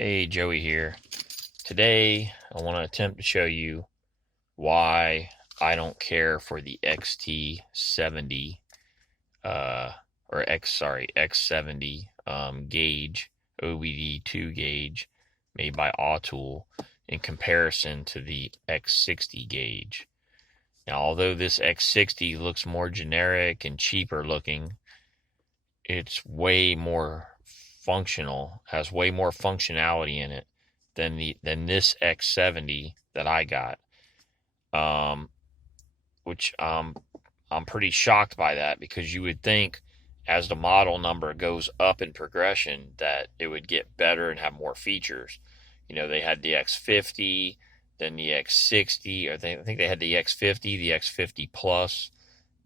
Hey, Joey here. Today, I want to attempt to show you why I don't care for the XT70, X70 gauge, OBD2 gauge made by Autool in comparison to the X60 gauge. Now, although this X60 looks more generic and cheaper looking, it's way more functional, has way more functionality in it than this X70 that I got. Which I'm pretty shocked by that, because you would think as the model number goes up in progression that it would get better and have more features. You know, they had the X50, then the X60, or I think they had the X50, the X50 Plus,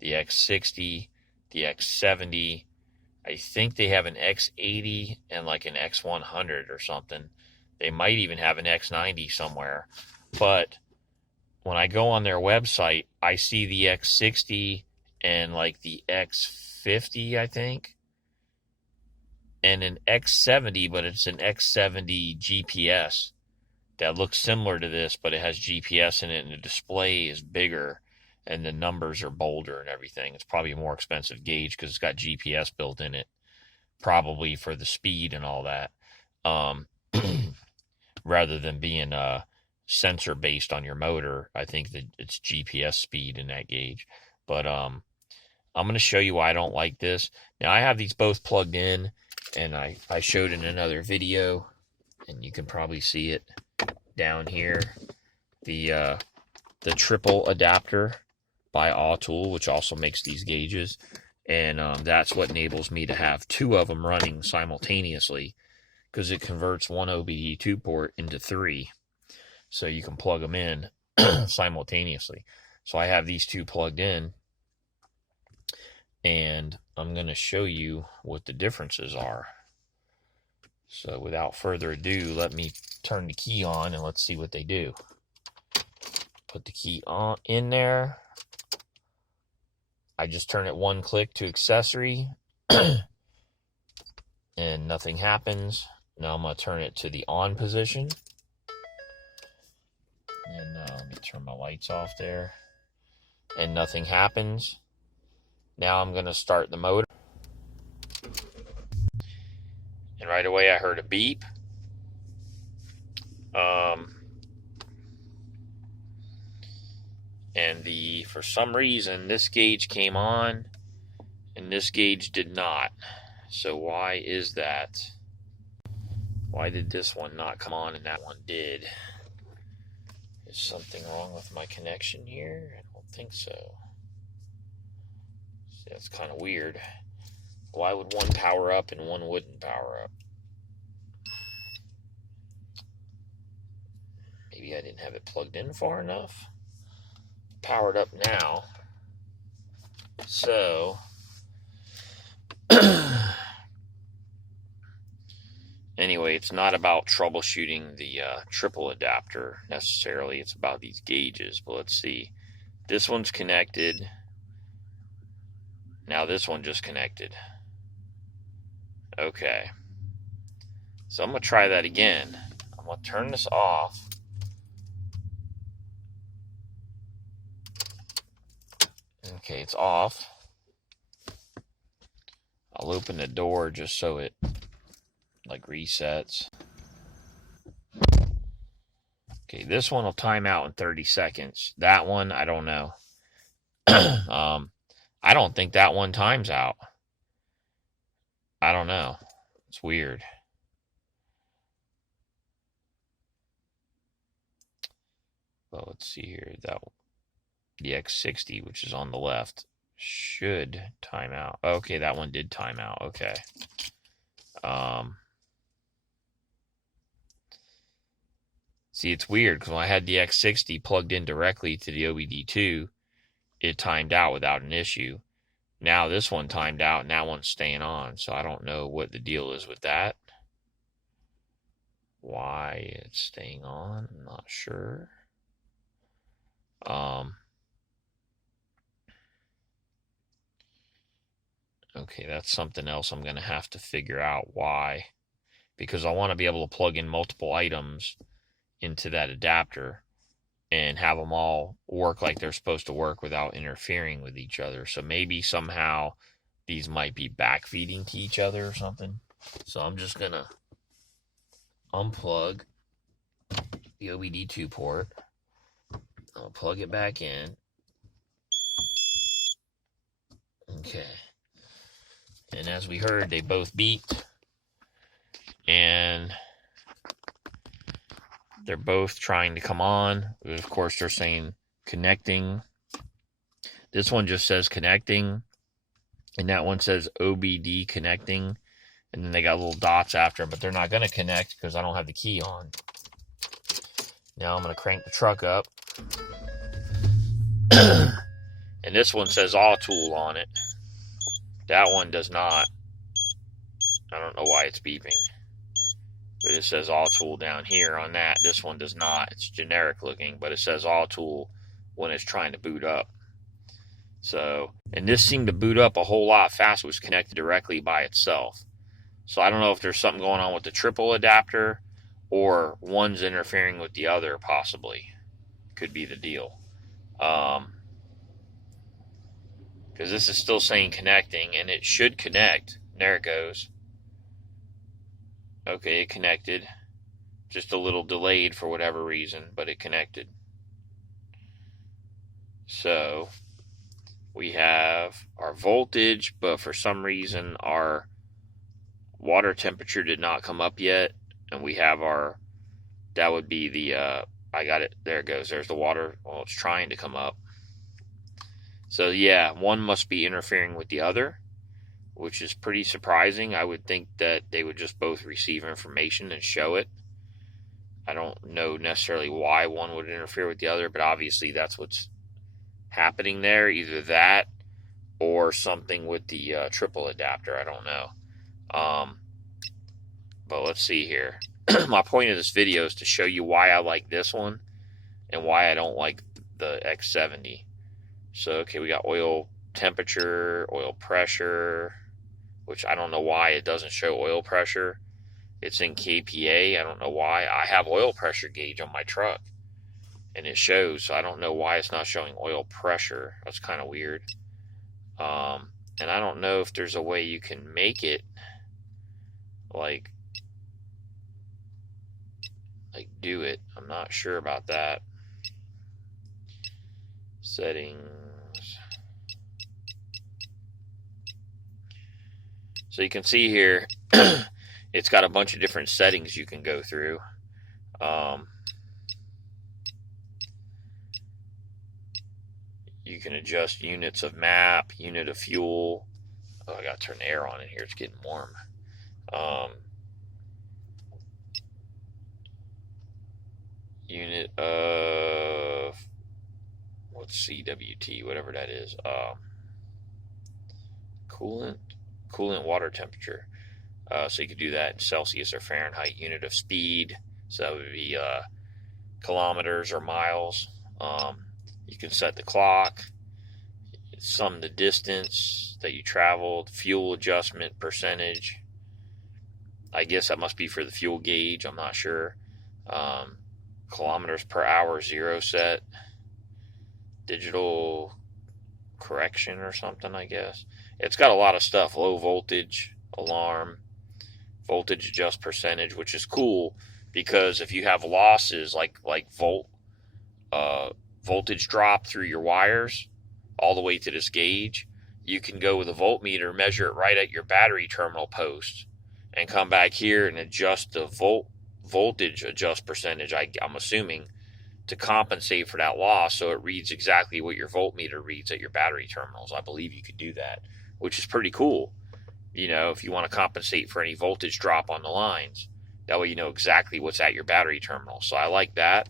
the X60, the X70. I think they have an X80 and like an X100 or something. They might even have an X90 somewhere. But when I go on their website, I see the X60 and like the X50, I think, and an X70, but it's an X70 GPS that looks similar to this, but it has GPS in it, and the display is bigger and the numbers are bolder and everything. It's probably a more expensive gauge because it's got GPS built in it, probably for the speed and all that, rather than being sensor based on your motor. I think that it's GPS speed in that gauge. But I'm going to show you why I don't like this. Now, I have these both plugged in, and I showed in another video, and you can probably see it down here, the triple adapter by Autool, which also makes these gauges. And that's what enables me to have two of them running simultaneously, because it converts one OBD2 port into three. So you can plug them in simultaneously. So I have these two plugged in, and I'm going to show you what the differences are. So without further ado, let me turn the key on and let's see what they do. Put the key on in there. I just turn it one click to accessory and nothing happens. Now I'm going to turn it to the on position. And let me turn my lights off there. And nothing happens. Now I'm going to start the motor. And right away I heard a beep. And for some reason, this gauge came on and this gauge did not. So why is that? Why did this one not come on and that one did? Is something wrong with my connection here? I don't think so. See, that's kind of weird. Why would one power up and one wouldn't power up? Maybe I didn't have it plugged in far enough. Powered up now. So anyway, it's not about troubleshooting the triple adapter necessarily. It's about these gauges. But let's see. This one's connected. Now this one just connected. Okay. So I'm going to try that again. I'm going to turn this off. Okay, it's off. I'll open the door just so it like resets. Okay, this one will time out in 30 seconds. That one, I don't know. I don't think that one times out. I don't know. It's weird. Well, let's see here. The X60, which is on the left, should time out. Okay, that one did time out. Okay. See, it's weird because when I had the X60 plugged in directly to the OBD2, it timed out without an issue. Now this one timed out and that one's staying on. So I don't know what the deal is with that. Why it's staying on, I'm not sure. Okay, that's something else I'm going to have to figure out why because I want to be able to plug in multiple items into that adapter and have them all work like they're supposed to work without interfering with each other. So maybe somehow these might be backfeeding to each other or something. So I'm just going to unplug the OBD2 port. I'll plug it back in. Okay. And as we heard, they both beeped. And they're both trying to come on. Of course, they're saying connecting. This one just says connecting. And that one says OBD connecting. And then they got little dots after them, but they're not going to connect because I don't have the key on. Now I'm going to crank the truck up. And this one says Autool on it. That one does not. I don't know why it's beeping. But it says Autool down here on that. This one does not. It's generic looking, but it says Autool when it's trying to boot up. So, and this seemed to boot up a whole lot faster. It was connected directly by itself. So I don't know if there's something going on with the triple adapter or one's interfering with the other, possibly. Could be the deal. Because this is still saying connecting, and it should connect. There it goes. Okay, it connected. Just a little delayed for whatever reason, but it connected. So we have our voltage, but for some reason our water temperature did not come up yet. And we have our, that would be the, I got it, there it goes. There's the water. Well, it's trying to come up. So yeah, one must be interfering with the other, which is pretty surprising. I would think that they would just both receive information and show it. I don't know necessarily why one would interfere with the other, but obviously that's what's happening there. Either that or something with the triple adapter. I don't know. But let's see here. My point of this video is to show you why I like this one and why I don't like the X70. So, okay, we got oil temperature, oil pressure, which I don't know why it doesn't show oil pressure. It's in kPa. I don't know why. I have oil pressure gauge on my truck, and it shows. So I don't know why it's not showing oil pressure. That's kind of weird. And I don't know if there's a way you can make it like do it. I'm not sure about that. Settings. So you can see here, it's got a bunch of different settings you can go through. You can adjust units of map, unit of fuel. Oh, I got to turn the air on in here. It's getting warm. Unit of, what's CWT, whatever that is. Coolant water temperature. So you could do that in Celsius or Fahrenheit. Unit of speed. So that would be kilometers or miles. You can set the clock, sum the distance that you traveled, fuel adjustment percentage. I guess that must be for the fuel gauge. I'm not sure. Kilometers per hour, 0 set. Digital correction or something, I guess. It's got a lot of stuff. Low voltage, alarm, voltage adjust percentage, which is cool because if you have losses like voltage drop through your wires all the way to this gauge, you can go with a voltmeter, measure it right at your battery terminal post, and come back here and adjust the voltage adjust percentage, I'm assuming, to compensate for that loss so it reads exactly what your voltmeter reads at your battery terminals. I believe you could do that, which is pretty cool. You know, if you want to compensate for any voltage drop on the lines, that way you know exactly what's at your battery terminal. So I like that.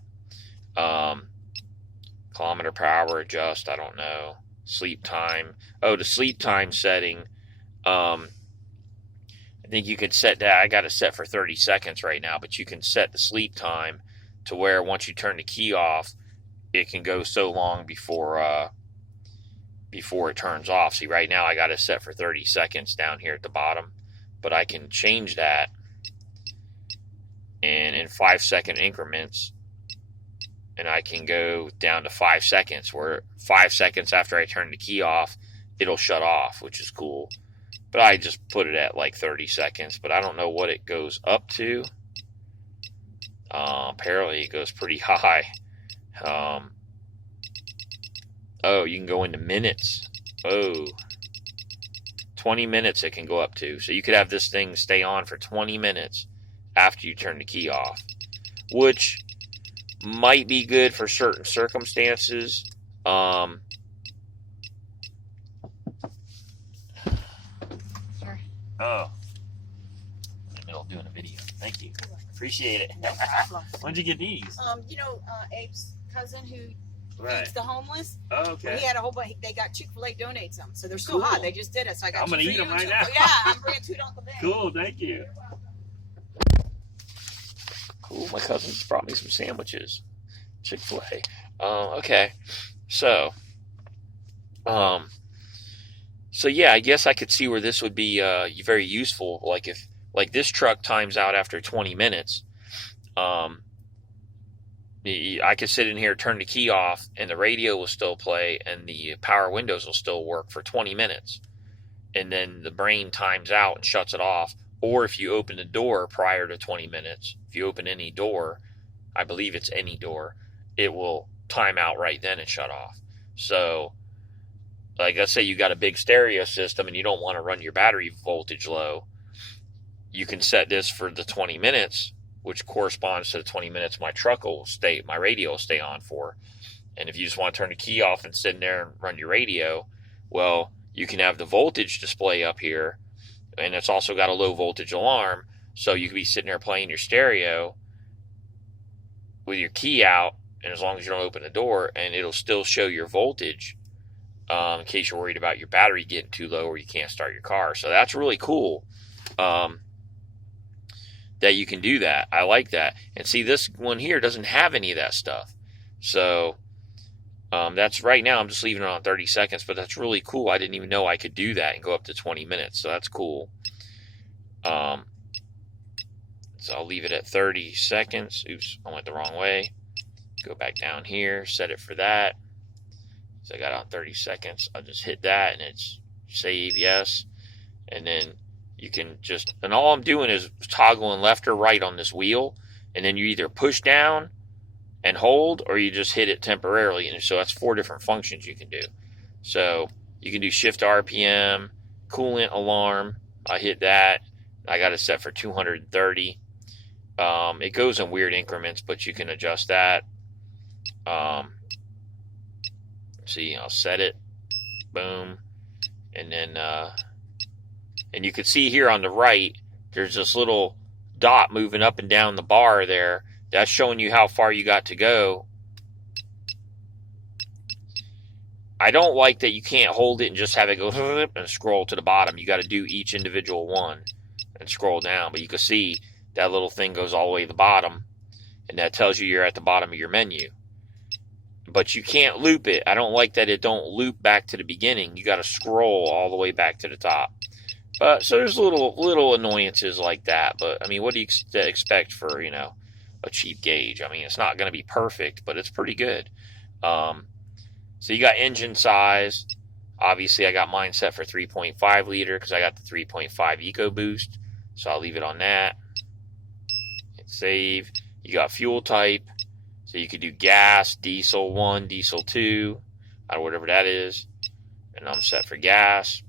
Kilometer per hour adjust, I don't know. Sleep time. Oh, the sleep time setting. I think you can set that. I got it set for 30 seconds right now, but you can set the sleep time to where once you turn the key off, it can go so long before it turns off. See, right now I got it set for 30 seconds down here at the bottom, but I can change that 5-second increments, and I can go down to 5 seconds, where 5 seconds after I turn the key off, it'll shut off, which is cool. But I just put it at like 30 seconds, but I don't know what it goes up to. Apparently it goes pretty high. Oh, you can go into minutes. Oh, 20 minutes it can go up to. So you could have this thing stay on for 20 minutes after you turn the key off, which might be good for certain circumstances. Sure. Oh, in the middle of doing a video. Thank you. Appreciate it. No problem. When'd you get these? Abe's cousin who Right. feeds the homeless. Oh, okay. Well, he had a whole bunch. They got Chick-fil-A donates them, so they're still Cool. hot. They just did it, so I got. I'm gonna two eat for them you right too. now. Yeah, I'm bringing two to Uncle Ben. Cool, thank you. Cool, my cousins brought me some sandwiches. Chick-fil-A. Okay. So yeah, I guess I could see where this would be very useful. Like if this truck times out after 20 minutes, I could sit in here, turn the key off, and the radio will still play, and the power windows will still work for 20 minutes. And then the brain times out and shuts it off. Or if you open the door prior to 20 minutes, if you open any door, I believe it's any door, it will time out right then and shut off. So, like I say, you got a big stereo system and you don't want to run your battery voltage low, you can set this for the 20 minutes, which corresponds to the 20 minutes my radio will stay on for. And if you just want to turn the key off and sit in there and run your radio, well, you can have the voltage display up here, and it's also got a low voltage alarm, so you could be sitting there playing your stereo with your key out, and as long as you don't open the door, and it'll still show your voltage, in case you're worried about your battery getting too low or you can't start your car. So that's really cool. That you can do that. I like that. And see, this one here doesn't have any of that stuff. So that's right now, I'm just leaving it on 30 seconds, but that's really cool. I didn't even know I could do that and go up to 20 minutes. So that's cool. So I'll leave it at 30 seconds. Oops, I went the wrong way. Go back down here, set it for that. So I got on 30 seconds. I'll just hit that and it's save, yes. And then you can just, and all I'm doing is toggling left or right on this wheel, and then you either push down and hold, or you just hit it temporarily. And so that's 4 different functions you can do. So you can do shift RPM, coolant alarm. I hit that. I got it set for 230. It goes in weird increments, but you can adjust that. See, I'll set it. Boom. And then, and you can see here on the right, there's this little dot moving up and down the bar there. That's showing you how far you got to go. I don't like that you can't hold it and just have it go and scroll to the bottom. You got to do each individual one and scroll down. But you can see that little thing goes all the way to the bottom, and that tells you you're at the bottom of your menu. But you can't loop it. I don't like that it don't loop back to the beginning. You got to scroll all the way back to the top. But so there's little annoyances like that. But I mean, what do you expect for, a cheap gauge? I mean, it's not going to be perfect, but it's pretty good. So you got engine size. Obviously, I got mine set for 3.5 liter because I got the 3.5 EcoBoost. So I'll leave it on that. Hit save. You got fuel type. So you could do gas, diesel 1, diesel 2, or whatever that is. And I'm set for gas.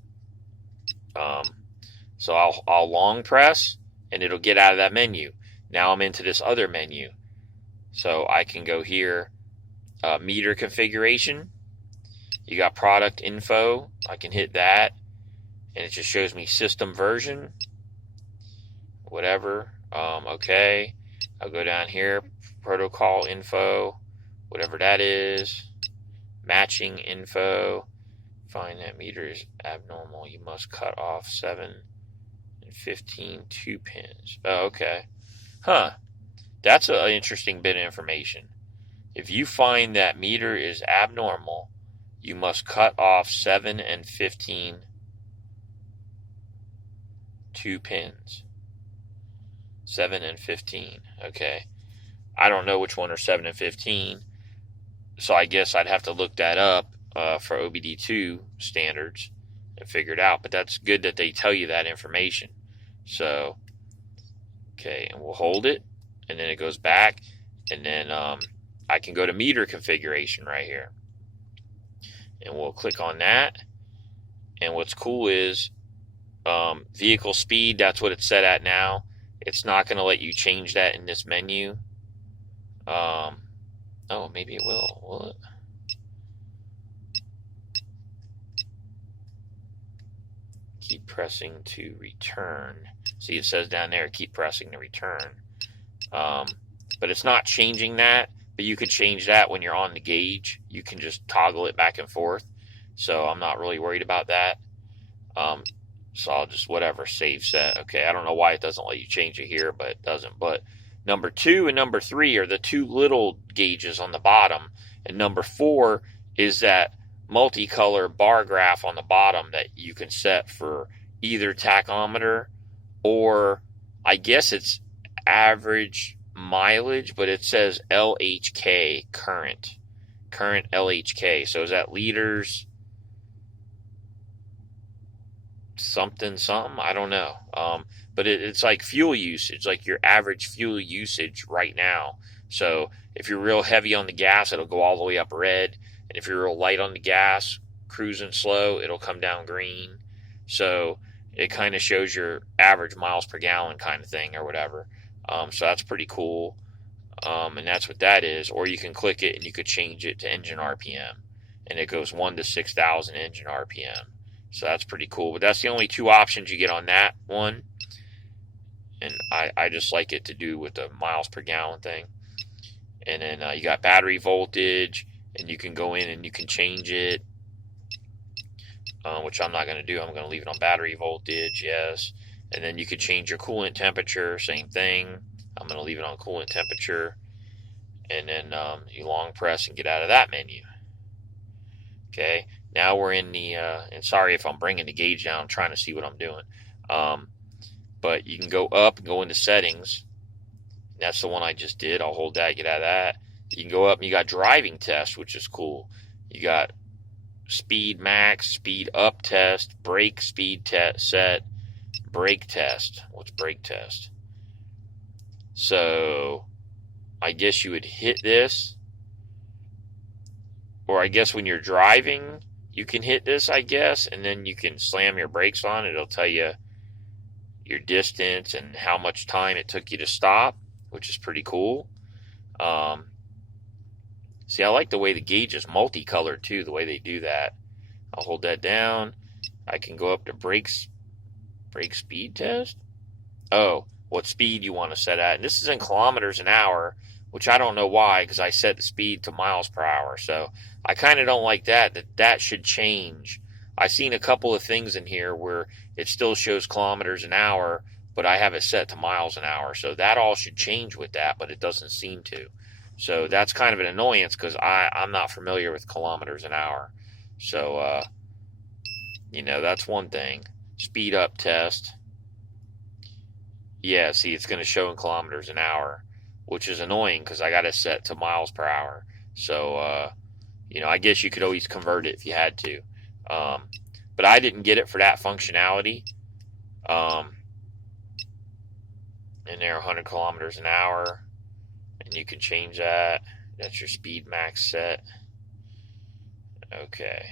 So I'll long press, and it'll get out of that menu. Now I'm into this other menu. So I can go here, meter configuration. You got product info. I can hit that, and it just shows me system version. Whatever. Okay. I'll go down here, protocol info, whatever that is. Matching info. Find that meter is abnormal. You must cut off 7 and 15 2 pins. Oh, okay. Huh. That's an interesting bit of information. If you find that meter is abnormal, you must cut off 7 and 15 2 pins. 7 and 15. Okay. I don't know which one are 7 and 15, so I guess I'd have to look that up for OBD2 standards and figure it out. But that's good that they tell you that information. So, okay, and we'll hold it, and then it goes back, and then I can go to meter configuration right here, and we'll click on that. And what's cool is vehicle speed, that's what it's set at now. It's not going to let you change that in this menu. Oh, maybe it will it? Keep pressing to return. See, it says down there, keep pressing to return. But it's not changing that, but you could change that when you're on the gauge. You can just toggle it back and forth. So I'm not really worried about that. So I'll just, whatever, save set. Okay, I don't know why it doesn't let you change it here, but it doesn't. But number 2 and number 3 are the two little gauges on the bottom. And number 4 is that multicolor bar graph on the bottom that you can set for either tachometer or I guess it's average mileage, but it says LHK, current LHK. So is that liters something? I don't know. But it's like fuel usage, like your average fuel usage right now. So if you're real heavy on the gas, it'll go all the way up red. And if you're real light on the gas, cruising slow, it'll come down green. So it kind of shows your average miles per gallon kind of thing or whatever. So that's pretty cool. And that's what that is. Or you can click it and you could change it to engine RPM. And it goes 1 to 6,000 engine RPM. So that's pretty cool. But that's the only two options you get on that one. And I just like it to do with the miles per gallon thing. And then you got battery voltage, and you can go in and you can change it, which I'm not going to do. I'm going to leave it on battery voltage, yes. And then you could change your coolant temperature, same thing. I'm going to leave it on coolant temperature. And then you long press and get out of that menu. Okay, now we're in the, and sorry if I'm bringing the gauge down, I'm trying to see what I'm doing. But you can go up and go into settings. That's the one I just did. I'll hold that, get out of that. You can go up and you got driving test, which is cool. You got speed max, speed up test, brake speed set, brake test. What's brake test? So I guess you would hit this. Or I guess when you're driving, you can hit this, I guess. And then you can slam your brakes on. It'll tell you your distance and how much time it took you to stop, which is pretty cool. See, I like the way the gauge is multicolored too, the way they do that. I'll hold that down. I can go up to brake speed test. Oh, what speed you want to set at. And this is in kilometers an hour, which I don't know why, because I set the speed to miles per hour. So I kind of don't like that should change. I've seen a couple of things in here where it still shows kilometers an hour, but I have it set to miles an hour. So that all should change with that, but it doesn't seem to. So that's kind of an annoyance because I'm not familiar with kilometers an hour. So, that's one thing. Speed up test. Yeah, see, it's going to show in kilometers an hour, which is annoying because I got it set to miles per hour. So, I guess you could always convert it if you had to. But I didn't get it for that functionality. And there, 100 kilometers an hour. And you can change that. That's your speed max set. Okay.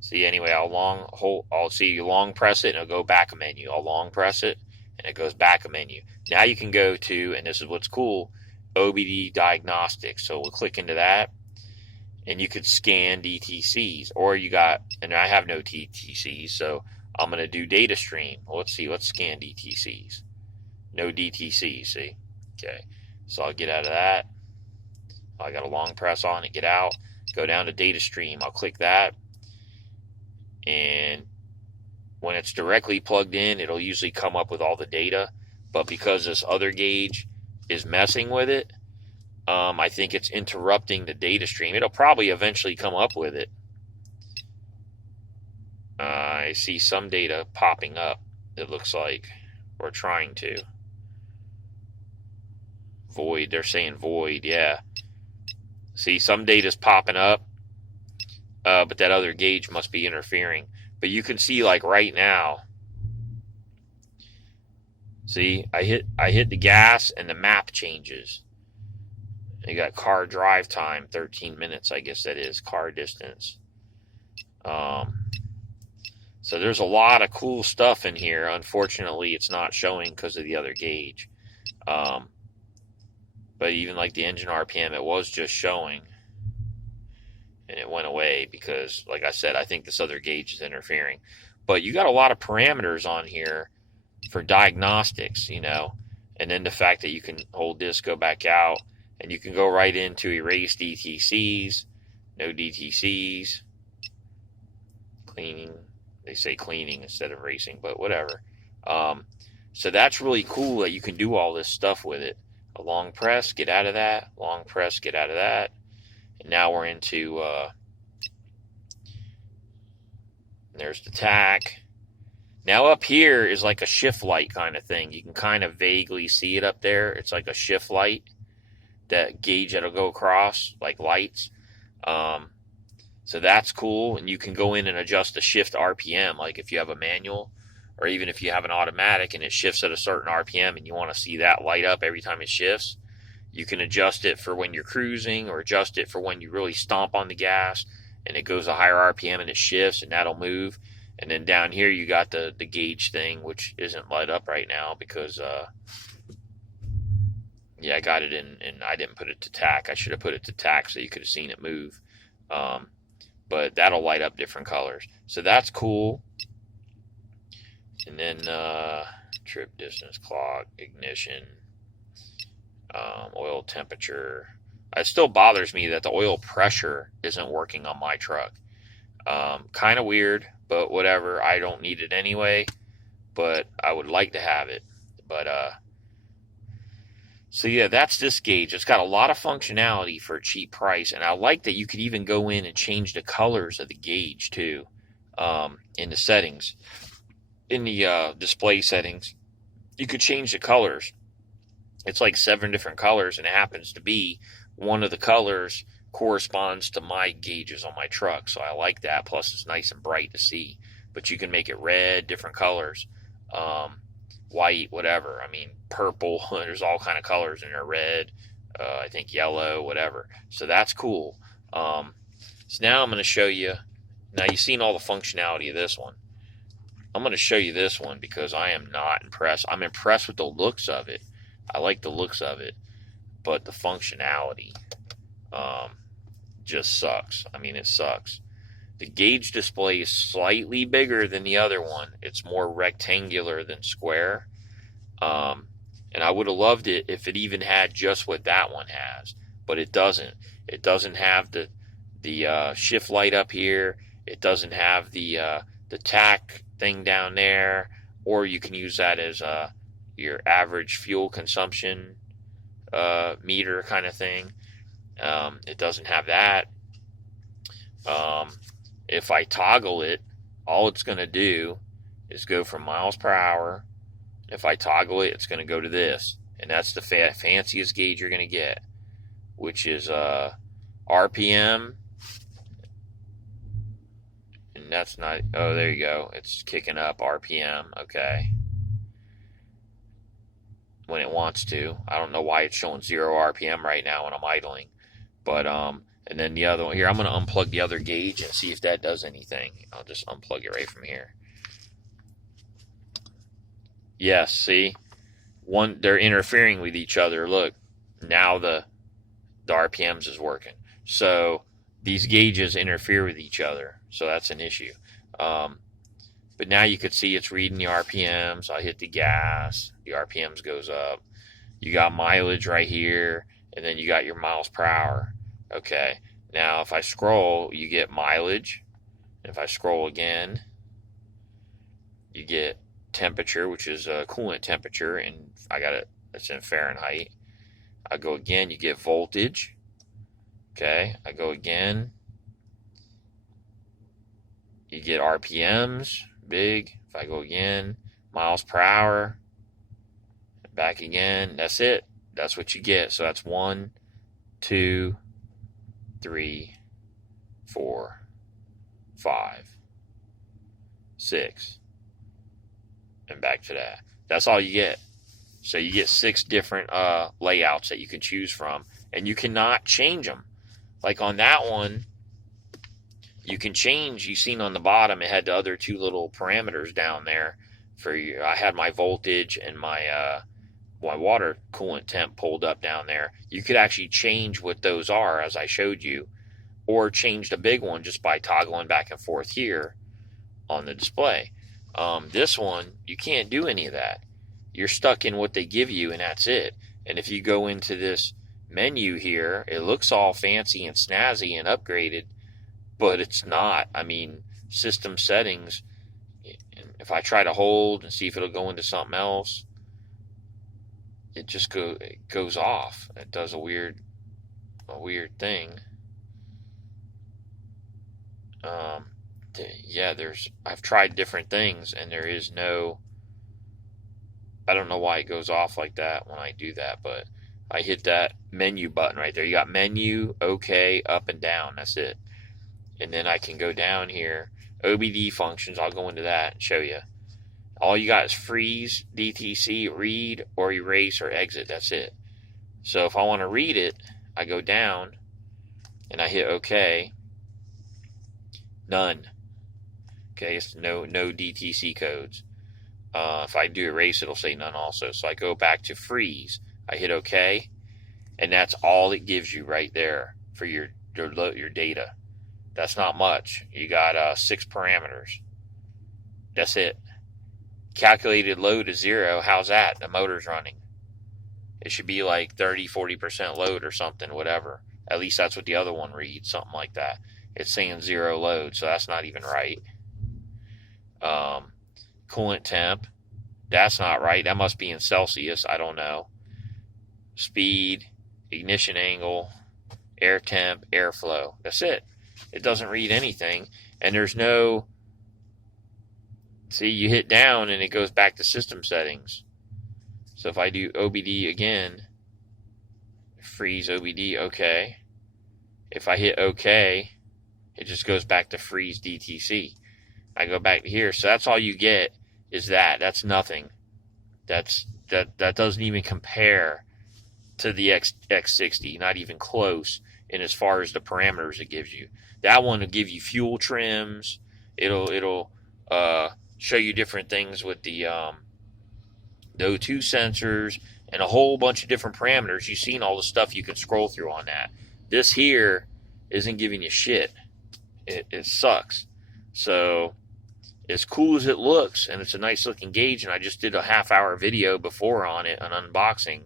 See, anyway, I'll long press it and it'll go back a menu. I'll long press it and it goes back a menu. Now you can go to, and this is what's cool, Obd Diagnostics. So we'll click into that. And you could scan DTCs, or and I have no DTCs, so I'm going to do data stream. Well, let's see, let's scan DTCs. No DTCs, see? Okay, so I'll get out of that. I got a long press on it, get out, go down to data stream. I'll click that. And when it's directly plugged in, it'll usually come up with all the data. But because this other gauge is messing with it, I think it's interrupting the data stream. It'll probably eventually come up with it. I see some data popping up, it looks like, or trying to. Void. They're saying void. Yeah. See, some data's popping up, but that other gauge must be interfering. But you can see, like right now, see, I hit the gas and the map changes. You got car drive time, 13 minutes, I guess that is, car distance. So there's a lot of cool stuff in here. Unfortunately, it's not showing because of the other gauge. But even like the engine RPM, it was just showing. And it went away because, like I said, I think this other gauge is interfering. But you got a lot of parameters on here for diagnostics, you know. And then the fact that you can hold this, go back out, and you can go right into erase DTCs, no DTCs, cleaning. They say cleaning instead of racing, but whatever. So that's really cool that you can do all this stuff with it. A long press, get out of that. Long press, get out of that. And now we're into, there's the tack. Now up here is like a shift light kind of thing. You can kind of vaguely see it up there. It's like a shift light, that gauge that'll go across like lights. So that's cool. And you can go in and adjust the shift RPM, like if you have a manual or even if you have an automatic and it shifts at a certain RPM and you want to see that light up every time it shifts. You can adjust it for when you're cruising or adjust it for when you really stomp on the gas and it goes a higher RPM and it shifts and that'll move. And then down here you got the gauge thing, which isn't light up right now because, yeah, I got it in and I didn't put it to tack. I should have put it to tack so you could have seen it move. But that'll light up different colors. So that's cool. And then trip distance, clock, ignition, oil temperature. It still bothers me that the oil pressure isn't working on my truck. Kind of weird, but whatever. I don't need it anyway, but I would like to have it. But so yeah, that's this gauge. It's got a lot of functionality for a cheap price, and I like that you could even go in and change the colors of the gauge too, in the settings. In the display settings, you could change the colors. It's like 7 different colors, and it happens to be one of the colors corresponds to my gauges on my truck, so I like that. Plus, it's nice and bright to see. But you can make it red, different colors, white, whatever. I mean, purple. There's all kind of colors in there. Red, I think yellow, whatever. So that's cool. So now I'm going to show you. Now you've seen all the functionality of this one. I'm going to show you this one because I am not impressed. I'm impressed with the looks of it. I like the looks of it, but the functionality just sucks. I mean, it sucks. The gauge display is slightly bigger than the other one. It's more rectangular than square. And I would have loved it if it even had just what that one has, but it doesn't. It doesn't have the shift light up here. It doesn't have the tack thing down there, or you can use that as your average fuel consumption meter kind of thing. It doesn't have that. If I toggle it, all it's going to do is go from miles per hour. If I toggle it, it's going to go to this, and that's the fanciest gauge you're going to get, which is RPM. And that's not, oh, there you go. It's kicking up RPM, okay. When it wants to. I don't know why it's showing 0 RPM right now when I'm idling. But, and then the other one, here, I'm going to unplug the other gauge and see if that does anything. I'll just unplug it right from here. Yes, see? They're interfering with each other. Look, now the RPMs is working. So, these gauges interfere with each other. So that's an issue. But now you could see it's reading the RPMs. I hit the gas. The RPMs goes up. You got mileage right here. And then you got your miles per hour. Okay. Now if I scroll, you get mileage. If I scroll again, you get temperature, which is coolant temperature. And I got it. It's in Fahrenheit. I go again, you get voltage. Okay. I go again. You get RPMs, big. If I go again, miles per hour, back again. That's it. That's what you get. So that's 1, 2, 3, 4, 5, 6, and back to that. That's all you get. So you get 6 different layouts that you can choose from, and you cannot change them. Like on that one, you can change. You seen on the bottom, it had the other 2 little parameters down there. I had my voltage and my water coolant temp pulled up down there. You could actually change what those are, as I showed you, or change the big one just by toggling back and forth here on the display. This one, you can't do any of that. You're stuck in what they give you, and that's it. And if you go into this menu here, it looks all fancy and snazzy and upgraded, but it's not. I mean, system settings, if I try to hold and see if it'll go into something else, it just goes off. It does a weird thing. Yeah, I've tried different things, and there is no, I don't know why it goes off like that when I do that, but I hit that menu button right there. You got menu, OK, up and down. That's it. And then I can go down here. Obd Functions, I'll go into that and show you. All you got is freeze, DTC, read, or erase, or exit. That's it. So if I want to read it, I go down and I hit OK. None. Okay, it's no DTC codes. If I do erase, it'll say none also. So I go back to freeze. I hit OK, and that's all it gives you right there for your data. That's not much. You got 6 parameters. That's it. Calculated load is 0. How's that? The motor's running. It should be like 30-40% load or something, whatever. At least that's what the other one reads, something like that. It's saying 0 load, so that's not even right. Coolant temp, that's not right. That must be in Celsius. I don't know. Speed, ignition angle, air temp, airflow. That's it. It doesn't read anything, and there's no. See, you hit down and it goes back to system settings. So if I do OBD again, freeze OBD, OK. If I hit OK, it just goes back to freeze DTC. I go back to here. So that's all you get is that. That's nothing. That doesn't even compare to the X60, not even close in as far as the parameters it gives you. That one will give you fuel trims. It'll show you different things with the O2 sensors and a whole bunch of different parameters. You've seen all the stuff you can scroll through on that. This here isn't giving you shit. It sucks. So as cool as it looks, and it's a nice looking gauge, and I just did a half-hour video before on it, an unboxing.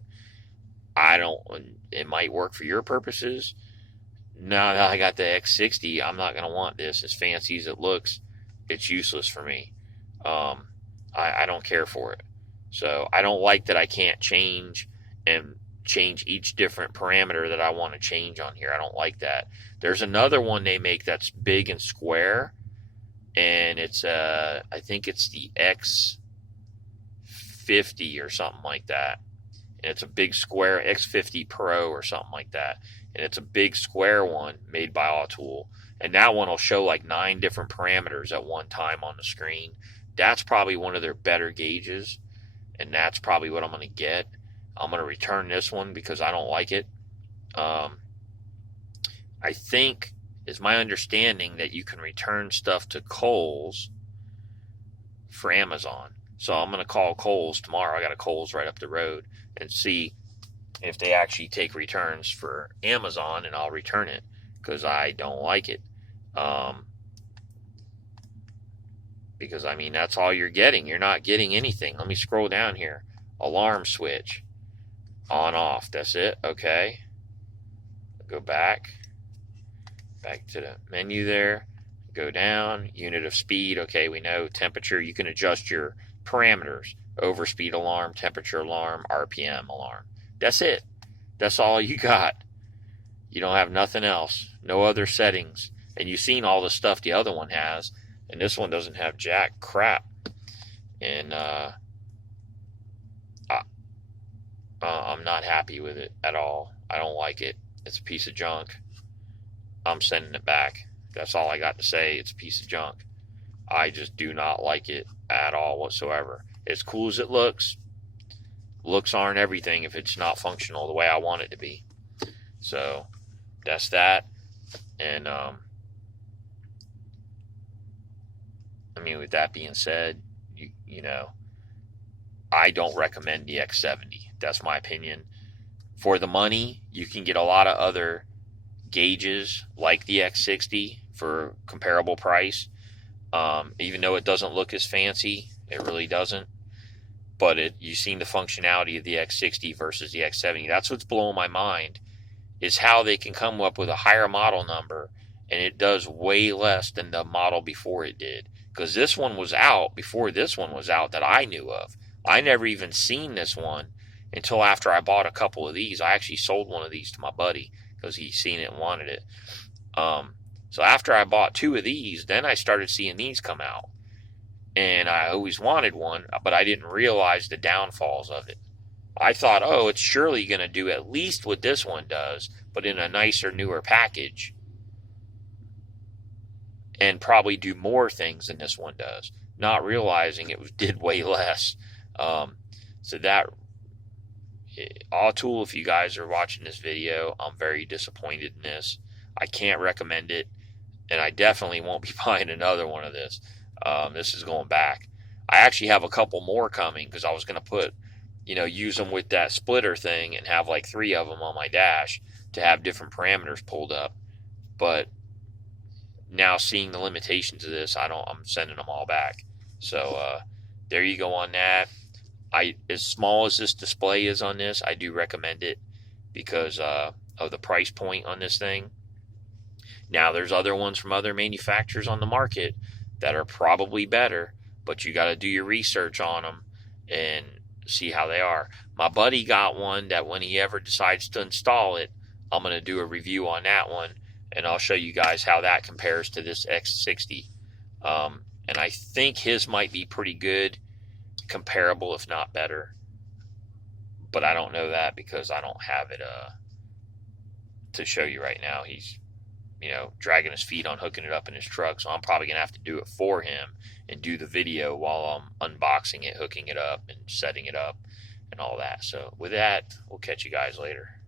It might work for your purposes. Now that I got the X60, I'm not going to want this. As fancy as it looks, it's useless for me. I don't care for it. So I don't like that I can't change each different parameter that I want to change on here. I don't like that. There's another one they make that's big and square, and it's I think it's the X50 or something like that. And it's a big square, X50 Pro or something like that. And it's a big square one made by Autool. And that one will show like 9 different parameters at one time on the screen. That's probably one of their better gauges. And that's probably what I'm going to get. I'm going to return this one because I don't like it. I think, it's my understanding that you can return stuff to Kohl's for Amazon. So I'm going to call Kohl's tomorrow. I got a Kohl's right up the road, and see if they actually take returns for Amazon, and I'll return it because I don't like it. Because, I mean, that's all you're getting. You're not getting anything. Let me scroll down here. Alarm switch. On, off. That's it. Okay. Go back. Back to the menu there. Go down. Unit of speed. Okay, we know. Temperature. You can adjust your parameters. Overspeed alarm, temperature alarm, RPM alarm. That's it. That's all you got. You don't have nothing else. No other settings. And you've seen all the stuff the other one has. And this one doesn't have jack crap. And I'm not happy with it at all. I don't like it. It's a piece of junk. I'm sending it back. That's all I got to say. It's a piece of junk. I just do not like it at all whatsoever. As cool as it looks, looks aren't everything if it's not functional the way I want it to be. So that's that. And I mean, with that being said, you know, I don't recommend the X70. That's my opinion. For the money, you can get a lot of other gauges like the X60 for comparable price. Even though it doesn't look as fancy, it really doesn't. But you've seen the functionality of the X60 versus the X70. That's what's blowing my mind, is how they can come up with a higher model number and it does way less than the model before it did. Because this one was out before this one was out that I knew of. I never even seen this one until after I bought a couple of these. I actually sold one of these to my buddy because he seen it and wanted it. So after I bought two of these, then I started seeing these come out. And I always wanted one, but I didn't realize the downfalls of it. I thought, oh, it's surely going to do at least what this one does, but in a nicer, newer package. And probably do more things than this one does. Not realizing it did way less. So that, Autool, if you guys are watching this video, I'm very disappointed in this. I can't recommend it. And I definitely won't be buying another one of this. This is going back. I actually have a couple more coming because I was going to put, use them with that splitter thing and have like 3 of them on my dash to have different parameters pulled up. But now seeing the limitations of this, I'm sending them all back. So there you go on that. As small as this display is on this, I do recommend it because of the price point on this thing. Now there's other ones from other manufacturers on the market that are probably better, but you got to do your research on them and see how they are. My buddy got one that when he ever decides to install it, I'm going to do a review on that one, and I'll show you guys how that compares to this X60. And I think his might be pretty good, comparable if not better, but I don't know that because I don't have it to show you right now. He's dragging his feet on hooking it up in his truck, so I'm probably going to have to do it for him and do the video while I'm unboxing it, hooking it up, and setting it up, and all that. So with that, we'll catch you guys later.